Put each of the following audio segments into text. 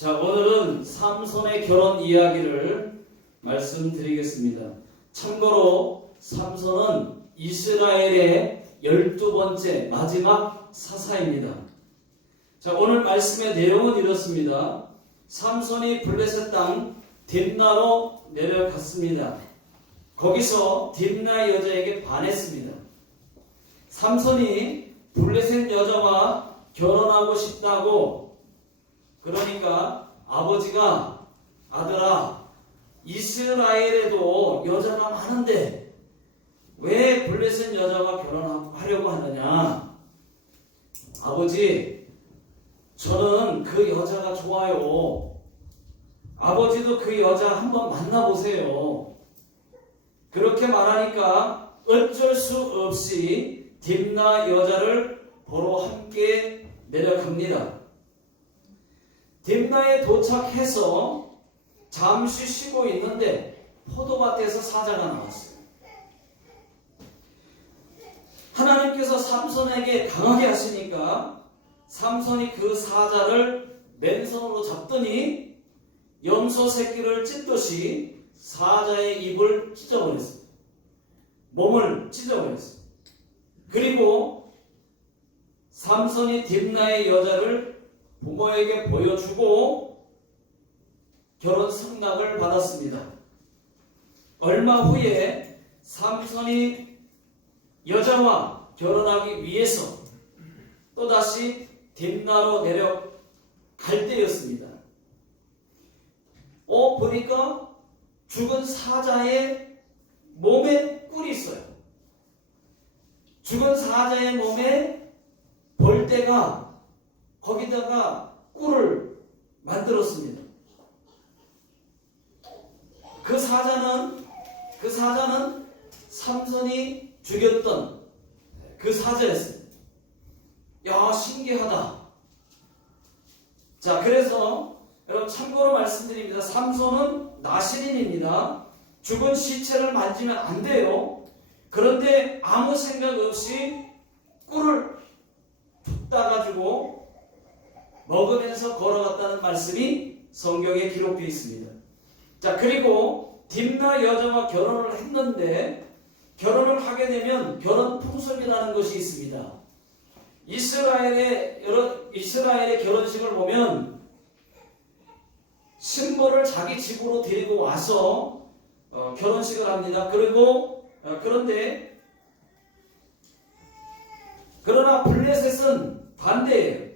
자, 오늘은 삼손의 결혼 이야기를 말씀드리겠습니다. 참고로 삼손은 이스라엘의 12번째 마지막 사사입니다. 자, 오늘 말씀의 내용은 이렇습니다. 삼손이 블레셋 땅 딥나로 내려갔습니다. 거기서 딥나 여자에게 반했습니다. 삼손이 블레셋 여자와 결혼하고 싶다고, 그러니까 아버지가 아들아, 이스라엘에도 여자가 많은데 왜 블레셋 여자와 결혼하려고 하느냐? 아버지, 저는 그 여자가 좋아요. 아버지도 그 여자 한번 만나보세요. 그렇게 말하니까 어쩔 수 없이 딥나 여자를 보러 함께 내려갑니다. 딥나에 도착해서 잠시 쉬고 있는데 포도밭에서 사자가 나왔어요. 하나님께서 삼손에게 강하게 하시니까 삼손이 그 사자를 맨손으로 잡더니 염소 새끼를 찢듯이 사자의 입을 찢어버렸어요. 몸을 찢어버렸어요. 그리고 삼손이 딥나의 여자를 부모에게 보여주고 결혼 승낙을 받았습니다. 얼마 후에 삼손이 여자와 결혼하기 위해서 또다시 딥나로 내려갈 때였습니다. 보니까 죽은 사자의 몸에 꿀이 있어요. 죽은 사자의 몸에 벌떼가 거기다가 꿀을 만들었습니다. 그 사자는 삼손이 죽였던 그 사자였어요. 야, 신기하다. 자, 그래서 여러분 참고로 말씀드립니다. 삼손은 나시린입니다. 죽은 시체를 만지면 안 돼요. 그런데 아무 생각 없이 꿀을 툭 따가지고 먹으면서 걸어갔다는 말씀이 성경에 기록되어 있습니다. 자, 그리고 딥나 여자와 결혼을 했는데 결혼을 하게 되면 결혼 풍습이라는 것이 있습니다. 이스라엘의 결혼식을 보면 신부를 자기 집으로 데리고 와서 결혼식을 합니다. 그러나 블레셋은 반대예요.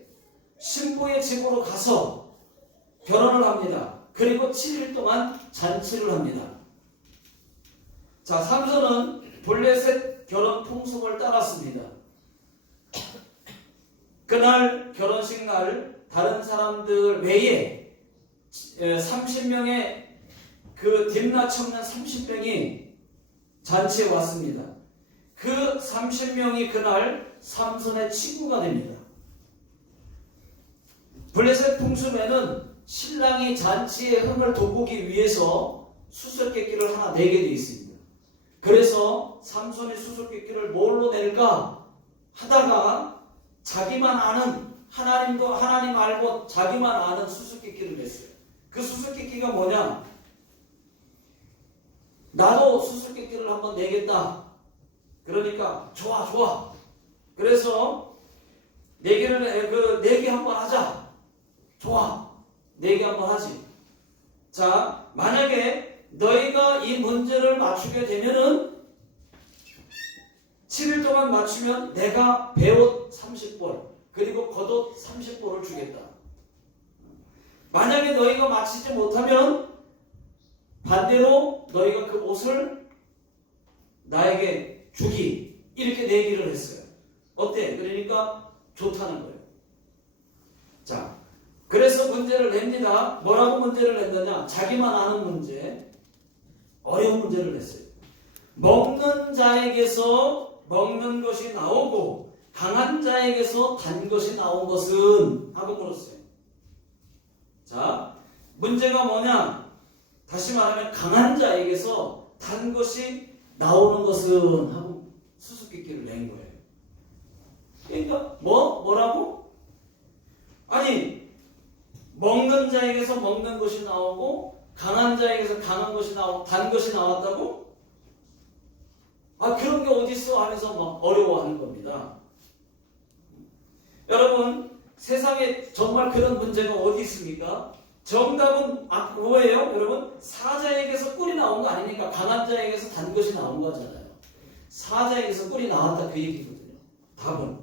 신부의 집으로 가서 결혼을 합니다. 그리고 7일 동안 잔치를 합니다. 자, 삼손은 블레셋 결혼 풍습을 따랐습니다. 그날 결혼식 날 다른 사람들 외에 30명의 그 딥나 청년 30명이 잔치에 왔습니다. 그 30명이 그날 삼손의 친구가 됩니다. 블레셋 풍습에는 신랑이 잔치의 흥을 돋구기 위해서 수수께끼를 하나 내게 되어 있습니다. 그래서 삼손이 수수께끼를 뭘로 낼까 하다가 자기만 아는, 하나님 알고 자기만 아는 수수께끼를 냈어요. 그 수수께끼가 뭐냐? 나도 수수께끼를 한번 내겠다. 그러니까 좋아. 그래서 내기 한번 하자. 좋아. 내기 한번 하지. 자, 만약에 너희가 이 문제를 맞추게 되면은 7일 동안 맞추면 내가 배옷 30벌 그리고 겉옷 30벌을 주겠다. 만약에 너희가 맞히지 못하면 반대로 너희가 그 옷을 나에게 주기, 이렇게 내기를 했어요. 어때? 그러니까 좋다는 거예요. 자, 그래서 문제를 냅니다. 뭐라고 문제를 냈느냐? 자기만 아는 문제, 어려운 문제를 냈어요. 먹는 자에게서 먹는 것이 나오고 강한 자에게서 단 것이 나온 것은? 하고 물었어요. 자, 문제가 뭐냐? 다시 말하면 강한 자에게서 단 것이 나오는 것은? 하고 수수께끼를 낸 거예요. 그러니까 뭐라고? 아니 먹는 자에게서 먹는 것이 나오고 강한 자에게서 강한 것이 나오고 단 것이 나왔다고? 아 그런 게 어딨어 하면서 막 어려워하는 겁니다. 여러분 세상에 정말 그런 문제가 어디 있습니까? 정답은 뭐예요? 여러분 사자에게서 꿀이 나온 거 아니니까 강한 자에게서 단 것이 나온 거잖아요. 사자에게서 꿀이 나왔다 그 얘기거든요. 답은.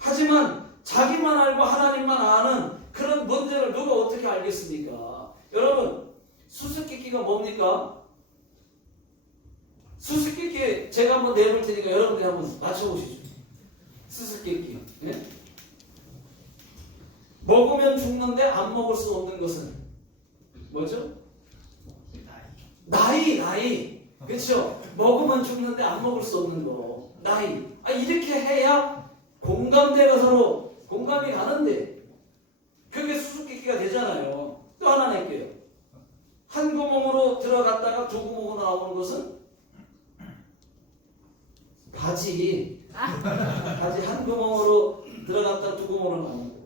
하지만 자기만 알고 하나님만 아는 그런 문제를 누가 어떻게 알겠습니까? 여러분 수수께끼가 뭡니까? 수수께끼 제가 한번 내볼 테니까 여러분들 한번 맞춰보시죠. 수수께끼. 네? 먹으면 죽는데 안 먹을 수 없는 것은 뭐죠? 나이. 그렇죠? 먹으면 죽는데 안 먹을 수 없는 거. 나이. 아 이렇게 해야 공감대가 서로 공감이 가는데 그게 수수께끼가 되잖아요. 또 하나 낼게요. 한 구멍으로 들어갔다가 두 구멍으로 나오는 것은 바지 한 구멍으로 들어갔다가 두 구멍으로 나오는 거.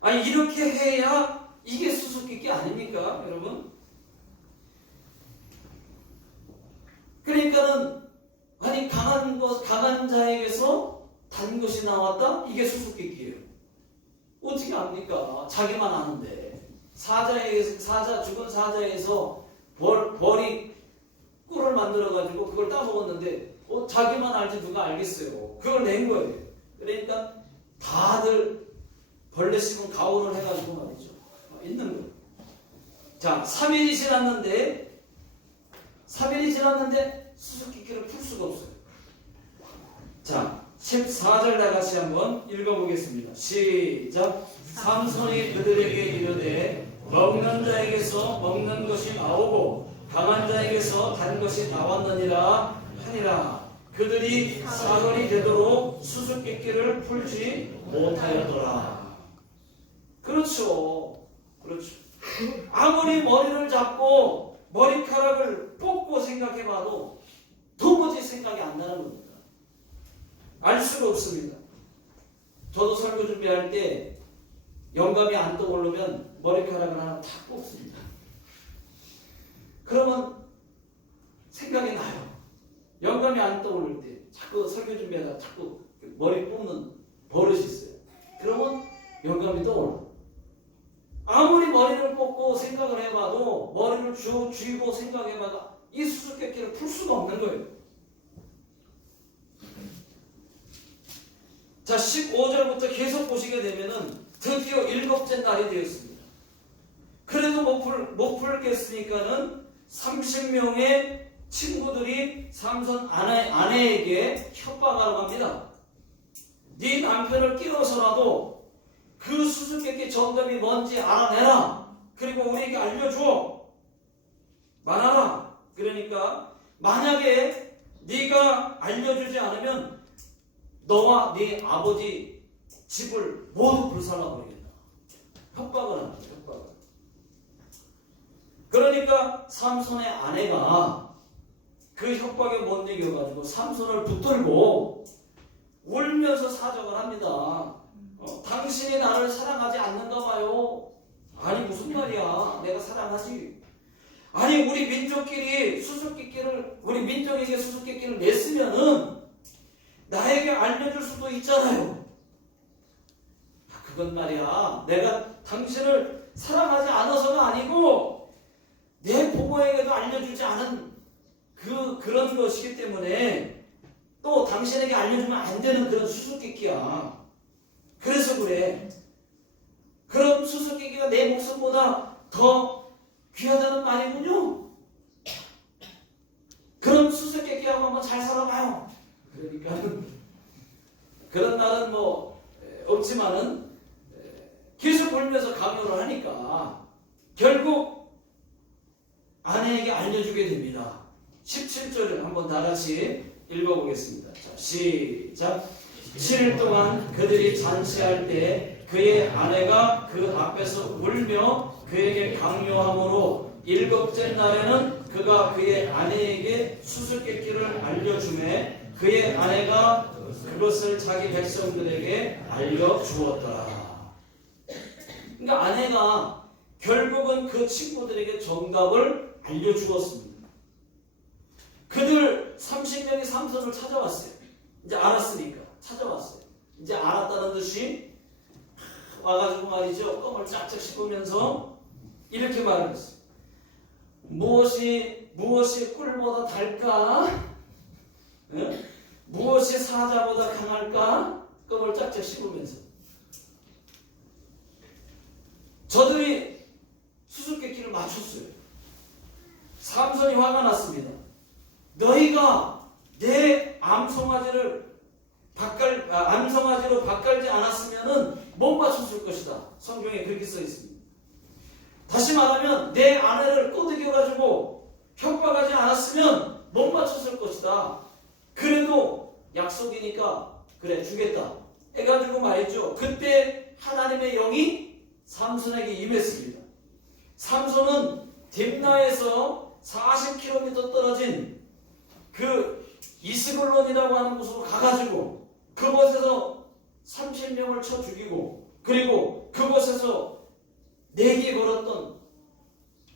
아니 이렇게 해야 이게 수수께끼 아닙니까 여러분? 그러니까는 아니 강한 자에게서 단 것이 나왔다? 이게 수수께끼예요. 어떻게 압니까? 자기만 아는데 죽은 사자에서 벌이 꿀을 만들어가지고 그걸 따먹었는데 자기만 알지 누가 알겠어요. 그걸 낸 거예요. 그러니까 다들 벌레 씹은 가오를 해가지고 말이죠. 있는 거예요. 자 3일이 지났는데 수수께끼를 풀 수가 없어요. 자 14절 다같이 한번 읽어보겠습니다. 시작. 삼손이 그들에게 이르되 먹는 자에게서 먹는 것이 나오고 강한 자에게서 단 것이 나왔느니라 하니라. 그들이 사흘이 되도록 수수께끼를 풀지 못하였더라. 그렇죠. 아무리 머리를 잡고 머리카락을 뽑고 생각해봐도 도무지 생각이 안 나는 겁니다. 알 수가 없습니다. 저도 설교 준비할 때 영감이 안 떠오르면 머리카락을 하나 탁 뽑습니다. 그러면 생각이 나요. 영감이 안 떠오를 때 자꾸 설교 준비하다가 자꾸 머리 뽑는 버릇이 있어요. 그러면 영감이 떠올라. 아무리 머리를 뽑고 생각을 해봐도 머리를 쥐고 생각해봐도 이 수수께끼를 풀 수가 없는 거예요. 자 15절부터 계속 보시게 되면은 드디어 7째 날이 되었습니다. 그래도 못 풀겠으니까는 30명의 친구들이 삼손 아내에게 협박하러 갑니다. 네 남편을 끼워서라도 그 수수께끼 정답이 뭔지 알아내라. 그리고 우리에게 알려줘. 말하라. 그러니까 만약에 네가 알려주지 않으면 너와 네 아버지 집을 모두 불살라버리겠다. 협박을 합니다. 협박을. 그러니까 삼손의 아내가 그 협박에 못 이겨가지고 삼손을 붙들고 울면서 사정을 합니다. 당신이 나를 사랑하지 않는가 봐요. 아니 무슨 말이야. 내가 사랑하지. 아니 우리 민족끼리 우리 민족에게 수수께끼를 냈으면은 나에게 알려줄 수도 있잖아요. 그건 말이야. 내가 당신을 사랑하지 않아서가 아니고 내 부모에게도 알려주지 않은 그런 것이기 때문에 또 당신에게 알려주면 안 되는 그런 수수께끼야. 그래서 그래. 그런 수수께끼가 내 목숨보다 더 귀하다는 말이군요. 그런 수수께끼하고 한번 잘 살아봐요. 그러니까 그런 말은 뭐 없지만은 계속 울면서 강요를 하니까 결국 아내에게 알려주게 됩니다. 17절을 한번 다 같이 읽어보겠습니다. 자, 시작. 7일 동안 그들이 잔치할 때 그의 아내가 그 앞에서 울며 그에게 강요함으로 7째 날에는 그가 그의 아내에게 수수께끼를 알려주매 그의 아내가 그것을 자기 백성들에게 알려주었더라. 그러니까 아내가 결국은 그 친구들에게 정답을 알려주었습니다. 그들 30명이 삼손을 찾아왔어요. 이제 알았으니까 찾아왔어요. 이제 알았다는 듯이 와가지고 말이죠. 껌을 짝짝 씹으면서 이렇게 말을 했어요. 무엇이 꿀보다 달까? 응? 무엇이 사자보다 강할까? 껌을 짝짝 씹으면서. 저들이 수수께끼를 맞췄어요. 삼손이 화가 났습니다. 너희가 내 암송아지로 바깔지 않았으면은 못 맞췄을 것이다. 성경에 그렇게 써 있습니다. 다시 말하면 내 아내를 꼬드겨가지고 협박하지 않았으면 못 맞췄을 것이다. 그래도 약속이니까 그래 주겠다 해가지고 말이죠. 그때 하나님의 영이 삼손에게 임했습니다. 삼손은 딥나에서 40km 떨어진 그 이스글론이라고 하는 곳으로 가가지고 그곳에서 30명을 쳐 죽이고, 그리고 그곳에서 내기 걸었던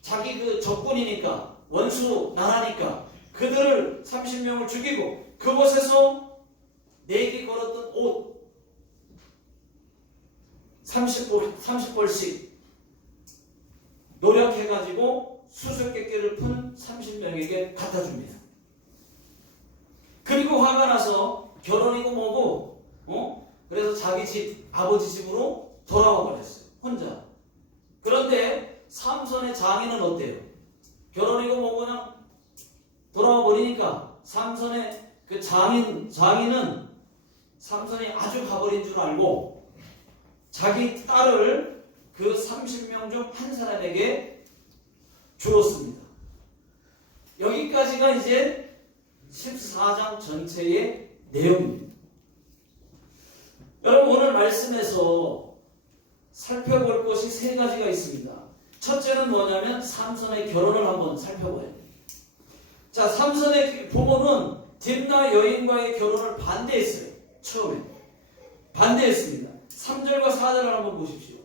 자기 그 적군이니까 원수 나라니까 그들을 30명을 죽이고, 그곳에서 내기 걸었던 옷 30벌씩 노력해가지고 수수께끼를 푼 30명에게 갖다 줍니다. 그리고 화가 나서 결혼이고 뭐고 그래서 자기 집 아버지 집으로 돌아와 버렸어요. 혼자. 그런데 삼손의 장인은 어때요? 결혼이고 뭐고 그냥 돌아와 버리니까 삼손의 그 장인은 삼손이 아주 가버린 줄 알고 자기 딸을 그 30명 중 한 사람에게 주었습니다. 여기까지가 이제 14장 전체의 내용입니다. 여러분, 오늘 말씀에서 살펴볼 것이 세 가지가 있습니다. 첫째는 뭐냐면 삼손의 결혼을 한번 살펴봐야 돼요. 자, 삼손의 부모는 딥나 여인과의 결혼을 반대했어요. 처음에 반대했습니다. 3절과 4절을 한번 보십시오.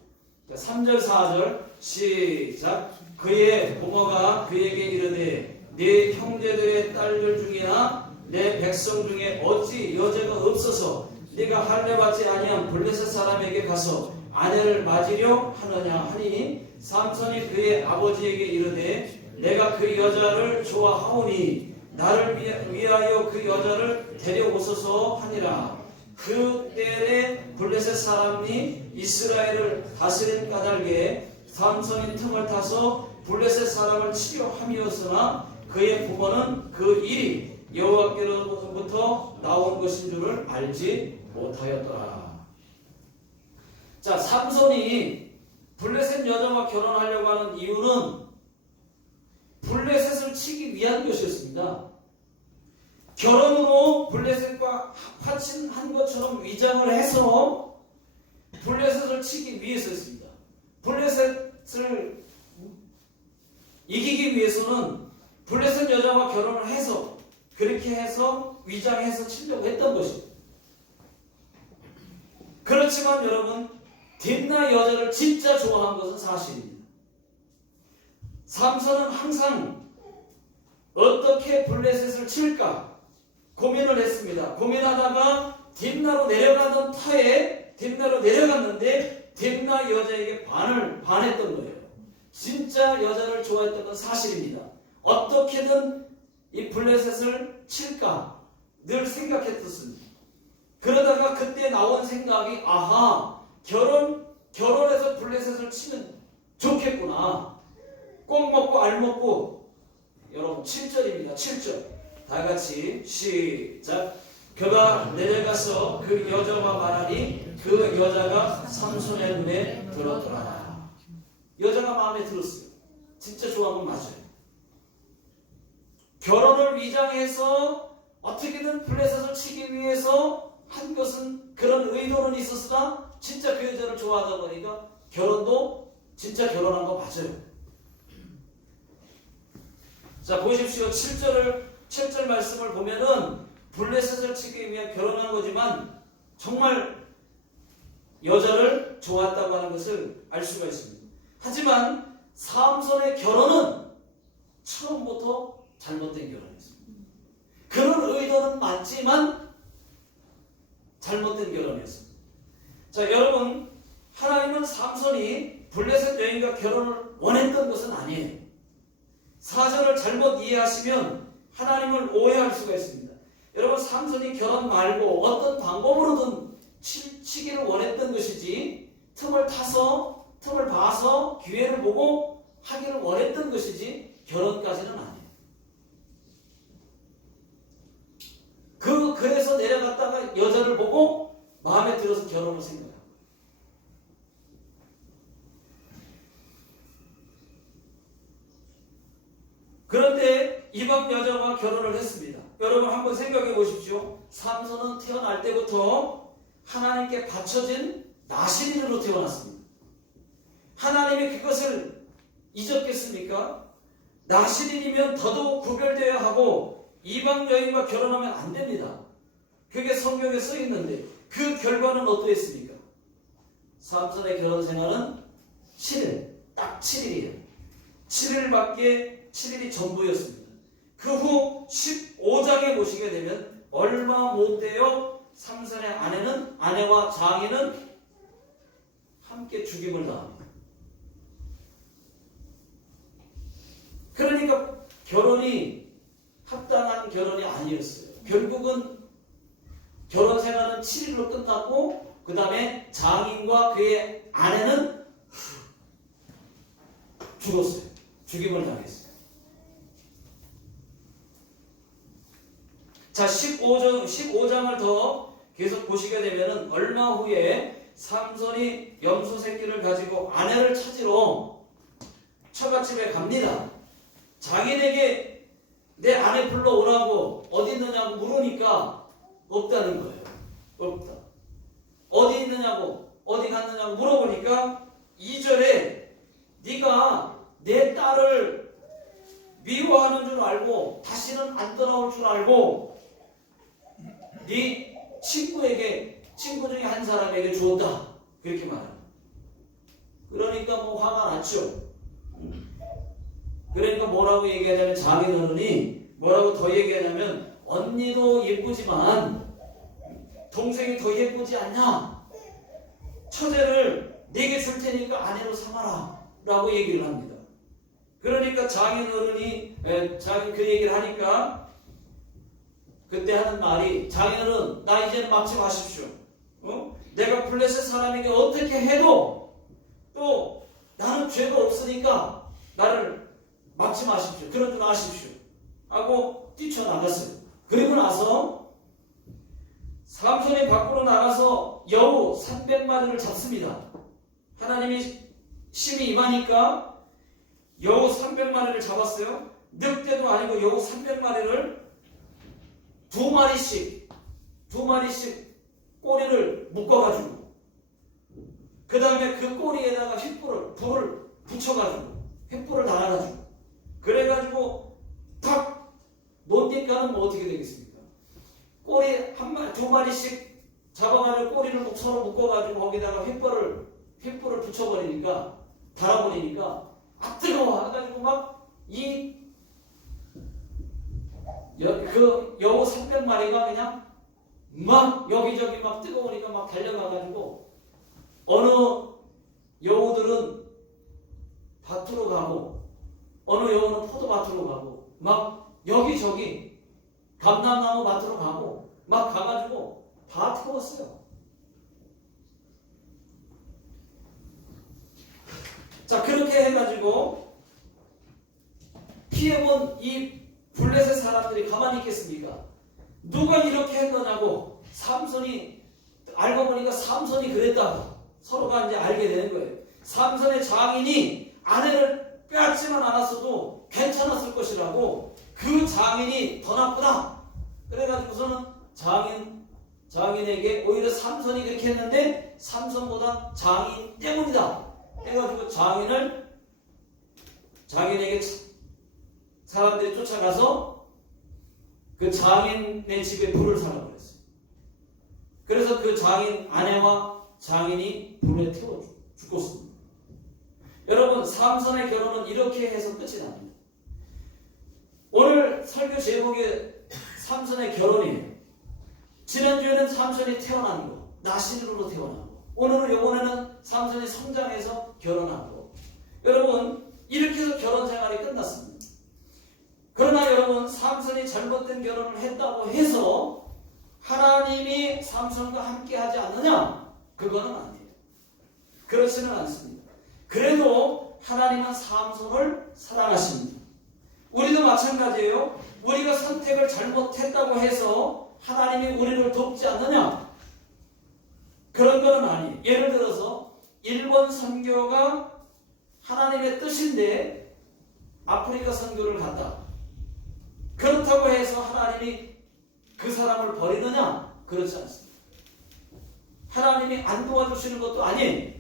자, 3절 4절 시작. 그의 부모가 그에게 이르되 네 형제들의 딸들 중이나 내 백성 중에 어찌 여자가 없어서 네가 할례받지 아니한 블레셋 사람에게 가서 아내를 맞으려 하느냐 하니, 삼손이 그의 아버지에게 이르되 내가 그 여자를 좋아하오니 나를 위하여 그 여자를 데려오소서 하니라. 그 때에 블레셋 사람이 이스라엘을 다스린 까닭에 삼손이 틈을 타서 블레셋 사람을 치려 함이었으나 그의 부모는 그 일이 여호와께로부터 나온 것인 줄을 알지 못하였더라. 자, 삼손이 블레셋 여자와 결혼하려고 하는 이유는 블레셋을 치기 위한 것이었습니다. 결혼으로 블레셋과 화친한 것처럼 위장을 해서 블레셋을 치기 위해서였습니다. 블레셋을 이기기 위해서는 블레셋 여자와 결혼을 해서 그렇게 해서 위장해서 치려고 했던 것입니다. 그렇지만 여러분, 딥나 여자를 진짜 좋아한 것은 사실입니다. 삼손은 항상 어떻게 블레셋을 칠까 고민을 했습니다. 고민하다가 딥나로 내려가던 터에 딥나로 내려갔는데 딥나 여자에게 반했던 거예요. 진짜 여자를 좋아했던 건 사실입니다. 어떻게든 이 블레셋을 칠까 늘 생각했었습니다. 그러다가 그때 나온 생각이, 아하, 결혼해서 블레셋을 치면 좋겠구나. 꼭 먹고 알 먹고. 여러분, 7절입니다. 7절. 다 같이 시작. 그가 내려가서 그 여자와 말하니 그 여자가 삼손의 눈에 들었더라. 여자가 마음에 들었어요. 진짜 좋아하는 건 맞아요. 결혼을 위장해서 어떻게든 블레셋을 치기 위해서 한 것은 그런 의도는 있었으나 진짜 그 여자를 좋아하다 보니까 결혼도 진짜 결혼한 거 맞아요. 자, 보십시오. 7절 말씀을 보면은 블레셋을 치기 위해 결혼한 거지만 정말 여자를 좋아했다고 하는 것을 알 수가 있습니다. 하지만 삼손의 결혼은 처음부터 잘못된 결혼이었습니다. 그런 의도는 맞지만 잘못된 결혼이었습니다. 자, 여러분, 하나님은 삼손이 블레셋 여인과 결혼을 원했던 것은 아니에요. 사절을 잘못 이해하시면 하나님을 오해할 수가 있습니다. 여러분, 삼손이 결혼 말고 어떤 방법으로든 치기를 원했던 것이지, 틈을 봐서 기회를 보고 하기를 원했던 것이지 결혼까지는 아니에요. 그래서 내려갔다가 여자를 보고 마음에 들어서 결혼을 생각합니다. 그런데 이방 여자와 결혼을 했습니다. 여러분 한번 생각해 보십시오. 삼손은 태어날 때부터 하나님께 바쳐진 나시린으로 태어났습니다. 하나님이 그것을 잊었겠습니까? 나시린이면 더더욱 구별되어야 하고 이방 여인과 결혼하면 안 됩니다. 그게 성경에 써 있는데 그 결과는 어떠했습니까? 삼손의 결혼 생활은 7일, 딱 7일이에요. 7일이 전부였습니다. 그 후 15장에 보시게 되면 얼마 못 되어 삼손의 아내와 장인은 함께 죽임을 당합니다. 그러니까 결혼이 합당한 결혼이 아니었어요. 결국은 결혼 생활은 7일로 끝났고 그 다음에 장인과 그의 아내는 죽었어요. 죽임을 당했어요. 자, 15장을 더 계속 보시게 되면 얼마 후에 삼손이 염소 새끼를 가지고 아내를 찾으러 처갓집에 갑니다. 장인에게 내 아내 불러오라고 어디 있느냐고 물으니까 없다는 거예요. 없다. 어디 있느냐고 어디 갔느냐고 물어보니까 2절에 네가 내 딸을 미워하는 줄 알고 다시는 안 떠나올 줄 알고 네 친구 중에 한 사람에게 주었다. 그렇게 말합니다. 그러니까 뭐 화가 났죠. 그러니까 뭐라고 얘기하냐면 장인어른이 뭐라고 더 얘기하냐면 언니도 예쁘지만 동생이 더 예쁘지 않냐? 처제를 네게 줄 테니까 아내로 삼아라 라고 얘기를 합니다. 그러니까 장인어른이 그 얘기를 하니까 그때 하는 말이 장인어른 나 이제는 막지 마십시오. 내가 블레셋 사람에게 어떻게 해도 또 나는 죄가 없으니까 나를 막지 마십시오. 그런 줄 아십시오. 하고 뛰쳐나갔어요. 그리고 나서 삼손이 밖으로 나가서 여우 300마리를 잡습니다. 하나님이 심히 임하니까 여우 300마리를 잡았어요. 늑대도 아니고 여우 300마리를 두 마리씩 꼬리를 묶어가지고 그 다음에 그 꼬리에다가 불을 붙여가지고 횃불을 달아가지고 그래가지고 탁 놓니까는 뭐 어떻게 되겠습니까? 꼬리 두 마리씩 잡아가지고 꼬리를 서로 묶어가지고 거기다가 횃불을 붙여버리니까 달아버리니까 아 뜨거워 해가지고 막 그 여우 300마리가 그냥 막 여기저기 막 뜨거우니까 막 달려가가지고 어느 여우들은 밭으로 가고 어느 여우는 포도밭으로 가고 막 여기저기 감람나무 밭으로 가고 막 가가지고 다 태웠어요. 자, 그렇게 해가지고 피해본 이 블레셋 사람들이 가만히 있겠습니까? 누가 이렇게 했더냐고 삼손이 알고 보니까 삼손이 그랬다고 서로가 이제 알게 되는 거예요. 삼손의 장인이 아내를 빼앗지만 않았어도 괜찮았을 것이라고 그 장인이 더 나쁘다. 그래가지고서는 장인에게 오히려 삼손이 그렇게 했는데 삼손보다 장인 때문이다. 해가지고 장인에게 사람들이 쫓아가서 그 장인의 집에 불을 살아버렸어요. 그래서 그 장인 아내와 장인이 불에 태워 죽었습니다. 여러분, 삼손의 결혼은 이렇게 해서 끝이 납니다. 오늘 설교 제목이 삼손의 결혼이에요. 지난주에는 삼손이 태어난 거, 나시린으로 태어난 거. 오늘은 이번에는 삼손이 성장해서 결혼한 거. 여러분, 이렇게 해서 결혼 생활이 끝났습니다. 그러나 여러분, 삼손이 잘못된 결혼을 했다고 해서 하나님이 삼손과 함께 하지 않느냐? 그거는 아니에요. 그렇지는 않습니다. 그래도 하나님은 삼손을 사랑하십니다. 우리도 마찬가지예요. 우리가 선택을 잘못했다고 해서 하나님이 우리를 돕지 않느냐? 그런 거는 아니에요. 예를 들어서 일본 선교가 하나님의 뜻인데 아프리카 선교를 갔다. 그렇다고 해서 하나님이 그 사람을 버리느냐? 그렇지 않습니다. 하나님이 안 도와주시는 것도 아니에요.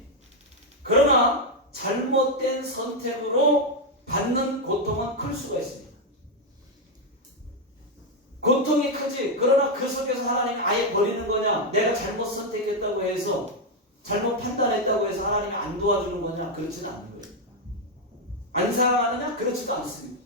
그러나 잘못된 선택으로 받는 고통은 클 수가 있습니다. 고통이 크지. 그러나 그 속에서 하나님이 아예 버리는 거냐? 내가 잘못 선택했다고 해서, 잘못 판단했다고 해서 하나님이 안 도와주는 거냐? 그렇지는 않은 거예요. 안 사랑하느냐? 그렇지도 않습니다.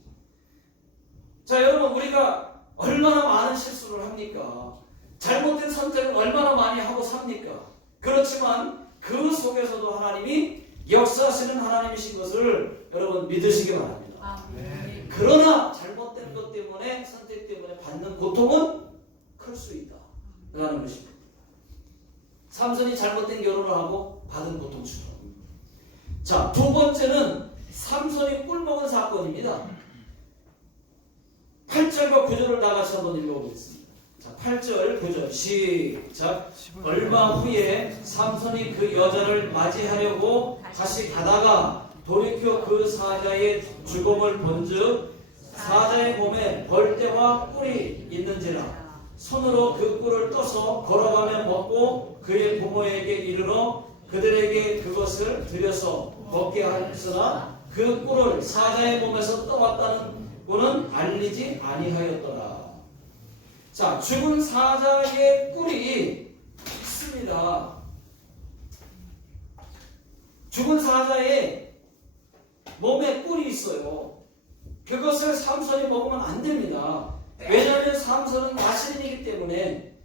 자, 여러분, 우리가 얼마나 많은 실수를 합니까? 잘못된 선택을 얼마나 많이 하고 삽니까? 그렇지만 그 속에서도 하나님이 역사하시는 하나님이신 것을 여러분 믿으시기 바랍니다. 네. 그러나 잘못된 것 때문에, 선택 때문에 받는 고통은 클 수 있다 라는 것입니다. 삼손이 잘못된 결혼을 하고 받은 고통처럼. 자, 두 번째는 삼손이 꿀먹은 사건입니다. 8절과 9절을 다 같이 한번 읽어보겠습니다. 자, 8절, 9절 시작. 얼마 후에 삼손이 그 여자를 맞이하려고 다시 가다가 돌이켜 그 사자의 죽음을 본즉 사자의 몸에 벌떼와 꿀이 있는지라 손으로 그 꿀을 떠서 걸어가며 먹고 그의 부모에게 이르러 그들에게 그것을 들여서 먹게 하였으나 그 꿀을 사자의 몸에서 떠왔다는 꿀은 알리지 아니하였더라. 자, 죽은 사자의 꿀이 있습니다. 죽은 사자의 몸에 꿀이 있어요. 그것을 삼손이 먹으면 안 됩니다. 왜냐하면 삼손은 나시린이기 때문에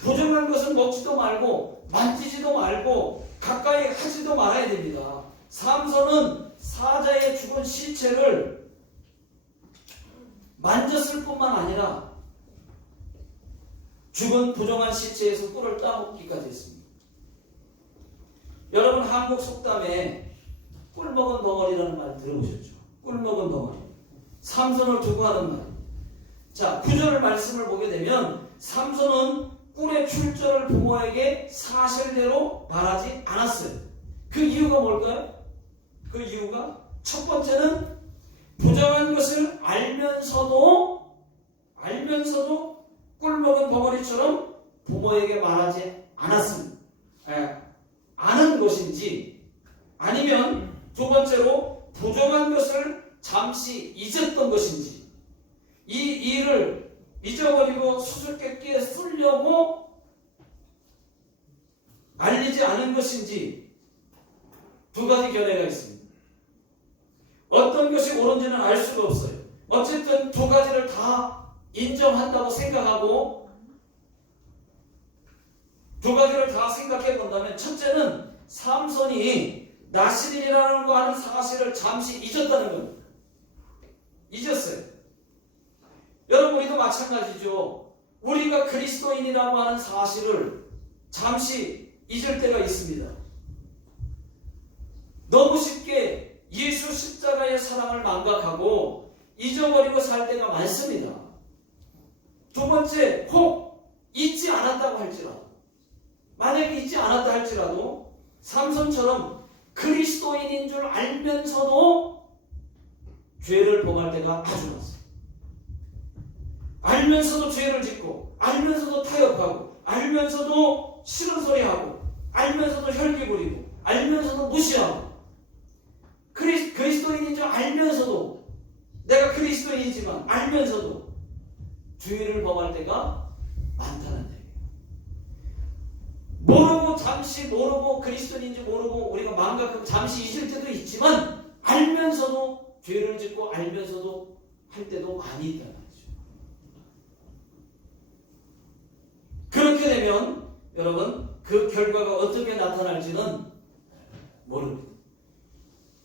부정한 것은 먹지도 말고 만지지도 말고 가까이 하지도 말아야 됩니다. 삼손은 사자의 죽은 시체를 만졌을 뿐만 아니라 죽은 부정한 시체에서 꿀을 따먹기까지 했습니다. 여러분, 한국 속담에 꿀 먹은 덩어리라는 말 들어보셨죠? 꿀 먹은 덩어리. 삼손을 두고 하는 말. 자, 9절 말씀을 보게 되면 삼손은 꿀의 출처를 부모에게 사실대로 말하지 않았어요. 그 이유가 뭘까요? 그 이유가 첫 번째는 부정한 것을 알면서도 꿀 먹은 덩어리처럼 부모에게 말하지 않았습니다. 아는 것인지, 아니면 두 번째로 부정한 것을 잠시 잊었던 것인지, 이 일을 잊어버리고 수수께끼에 쓰려고 알리지 않은 것인지 두 가지 견해가 있습니다. 어떤 것이 옳은지는 알 수가 없어요. 어쨌든 두 가지를 다 인정한다고 생각하고 두 가지를 다 생각해 본다면, 첫째는 삼손이 나시린이라는 거 하는 사실을 잠시 잊었다는 겁니다. 잊었어요. 여러분, 우리도 마찬가지죠. 우리가 그리스도인이라고 하는 사실을 잠시 잊을 때가 있습니다. 너무 쉽게 예수 십자가의 사랑을 망각하고 잊어버리고 살 때가 많습니다. 두 번째, 혹 잊지 않았다고 할지라도, 만약에 잊지 않았다 할지라도 삼손처럼 그리스도인인 줄 알면서도 죄를 범할 때가 아주 많습니다. 알면서도 죄를 짓고, 알면서도 타협하고, 알면서도 싫은 소리하고, 알면서도 혈기 부리고, 알면서도 무시하고, 그리스도인인 줄 알면서도, 내가 그리스도인이지만 알면서도 죄를 범할 때가 많다는 얘기예요. 모르고 그리고 잠시 모르고 그리스도인인지 모르고 우리가 마음 가끔 잠시 잊을 때도 있지만 알면서도 죄를 짓고 알면서도 할 때도 많이 있단 말이죠. 그렇게 되면 여러분 그 결과가 어떻게 나타날지는 모릅니다.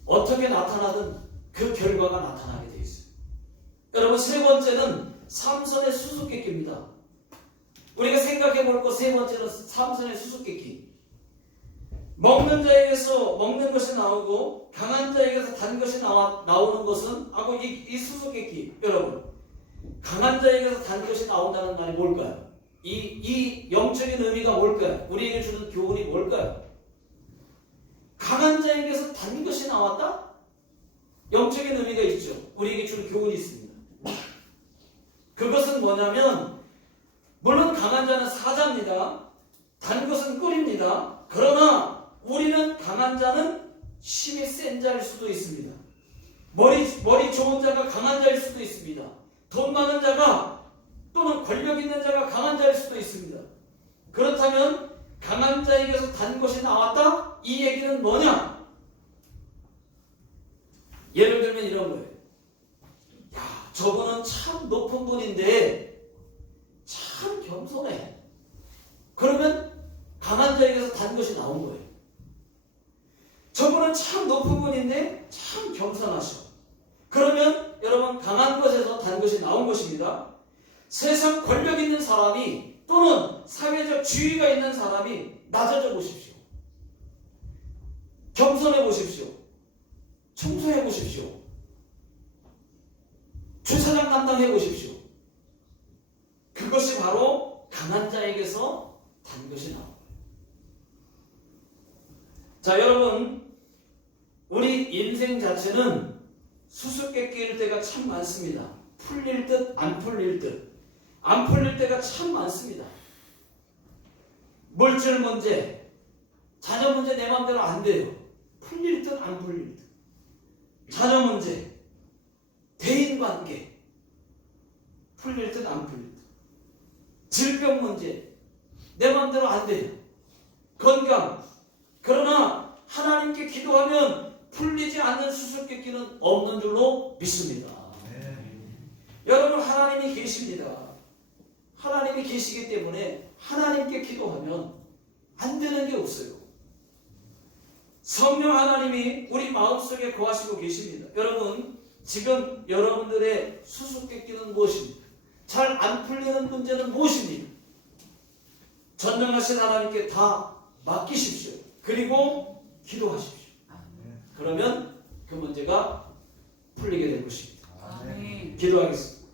어떻게 나타나든 그 결과가 나타나게 돼 있어요. 여러분 세 번째는 삼선의 수수께끼입니다. 우리가 생각해 볼 것 세 번째는 삼선의 수수께끼. 먹는 자에게서 먹는 것이 나오고 강한 자에게서 단 것이 나오는 것은 하고 이 수수께끼. 여러분 강한 자에게서 단 것이 나온다는 말이 뭘까요? 이 영적인 의미가 뭘까요? 우리에게 주는 교훈이 뭘까요? 강한 자에게서 단 것이 나왔다? 영적인 의미가 있죠. 우리에게 주는 교훈이 있습니다. 그것은 뭐냐면 물론 강한 자는 사자입니다. 단 것은 꿀입니다. 그러나 우리는 강한 자는 힘이 센 자일 수도 있습니다. 머리 좋은 자가 강한 자일 수도 있습니다. 돈 많은 자가 또는 권력 있는 자가 강한 자일 수도 있습니다. 그렇다면 강한 자에게서 단 것이 나왔다? 이 얘기는 뭐냐? 예를 들면 이런 거예요. 야, 저분은 참 높은 분인데 참 겸손해. 그러면 강한 자에게서 단 것이 나온 거예요. 저분은 참 높은 분인데 참 겸손하셔. 그러면 여러분 강한 것에서 단 것이 나온 것입니다. 세상 권력 있는 사람이 또는 사회적 지위가 있는 사람이 낮아져 보십시오. 겸손해 보십시오. 청소해 보십시오. 주차장 담당해 보십시오. 그것이 바로 강한 자에게서 단 것이 나옵니다. 자, 여러분 우리 인생 자체는 수수께끼일 때가 참 많습니다. 풀릴 듯 안 풀릴 듯 안 풀릴 때가 참 많습니다. 물질 문제, 자녀 문제 내 마음대로 안 돼요. 풀릴 듯 안 풀릴 듯. 자녀 문제, 대인관계 풀릴 듯 안 풀릴 듯. 질병 문제 내 마음대로 안 돼요. 건강. 그러나 하나님께 기도하면 풀리지 않는 수수께끼는 없는 줄로 믿습니다. 여러분 하나님이 계십니다. 하나님이 계시기 때문에 하나님께 기도하면 안 되는 게 없어요. 성령 하나님이 우리 마음속에 거하시고 계십니다. 여러분 지금 여러분들의 수수께끼는 무엇입니까? 잘 안 풀리는 문제는 무엇입니까? 전능하신 하나님께 다 맡기십시오. 그리고 기도하십시오. 그러면 그 문제가 풀리게 될 것입니다. 기도하겠습니다.